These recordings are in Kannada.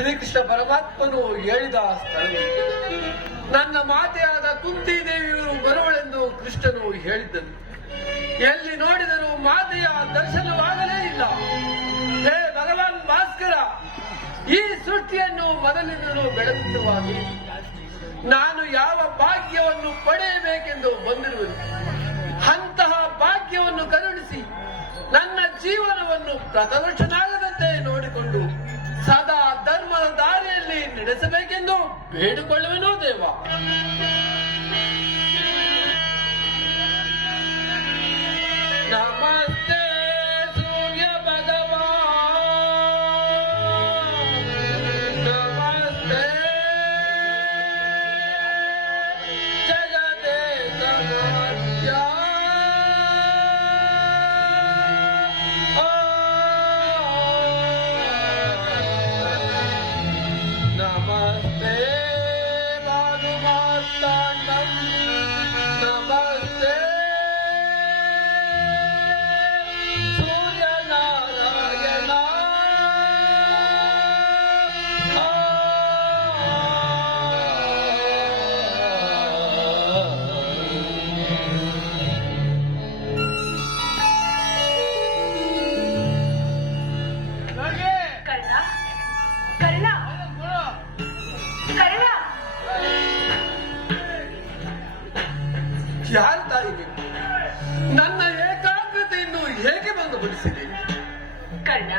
ಶ್ರೀಕೃಷ್ಣ ಪರಮಾತ್ಮನು ಹೇಳಿದ ಸ್ಥಳ. ನನ್ನ ಮಾತೆಯಾದ ಕುಂತಿ ದೇವಿಯರು ಬರುವಳೆಂದು ಕೃಷ್ಣನು ಹೇಳಿದ್ದನು. ಎಲ್ಲಿ ನೋಡಿದರೂ ಮಾತೆಯ ದರ್ಶನವಾಗಲೇ ಇಲ್ಲ. ಹೇ ಭಗವಾನ್ ಭಾಸ್ಕರ, ಈ ಸೃಷ್ಟಿಯನ್ನು ಮೊದಲಿನಿಂದಲೂ ಬೆಳಗುತ್ತವಾಗಿ ನಾನು ಯಾವ ಭಾಗ್ಯವನ್ನು ಪಡೆಯಬೇಕೆಂದು ಬಂದಿರುವುದು, ಅಂತಹ ಭಾಗ್ಯವನ್ನು ಕರುಣಿಸಿ ನನ್ನ ಜೀವನವನ್ನು ಪ್ರತದರ್ಶನಾಗದಂತೆ ನೋಡಿಕೊಂಡು ಸದಾ ಧರ್ಮದ ದಾರಿಯಲ್ಲಿ ನಡೆಸಬೇಕೆಂದು ಬೇಡಿಕೊಳ್ಳುವೆನೋ ದೇವ. ನಮಸ್ತೆ ಸೂರ್ಯ ಭಗವಾನ್, ನಮಸ್ತೆ ಜಗದೇಕ ಮಧ್ಯ. ನಮಸ್ತೆ ಭಾನುಮಾರ್ತಾಂಡಂ, ನಮಸ್ತೆ ಸೂರ್ಯನಾರಾಯಣ. ಕರ್ಣ, ಕರ್ಣ, ಕರ್ಣ. ಯಾರು ತಾಯಿಗೆ ನನ್ನ ಏಕಾಗ್ರತೆಯನ್ನು ಹೇಗೆ ಭಂಗಪಡಿಸಿದೆ? ಕರ್ಣ,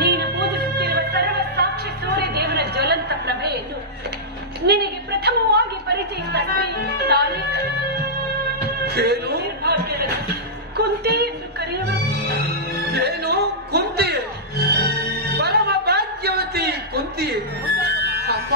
ನೀನು ಪೂಜಿಸುತ್ತಿರುವ ಸರ್ವ ಸಾಕ್ಷಿ ಸೂರ್ಯ ದೇವರ ಜ್ವಲಂತ ಪ್ರಭೆಯನ್ನು ನಿನಗೆ ಪ್ರಥಮವಾಗಿ ಪರಿಚಯಿಸಿದ ಸ್ತ್ರೀ ನಾನೇ. ಏನು ನಿರ್ಭಾಗ್ಯದ ಕುಂತಿ ಎಂದು ಕರೆಯುವರು. ಏನು ಕುಂತಿಯೇ? ಪರಮ ಭಾಗ್ಯವತಿ ಕುಂತಿಯೇ? ಅಮ್ಮ,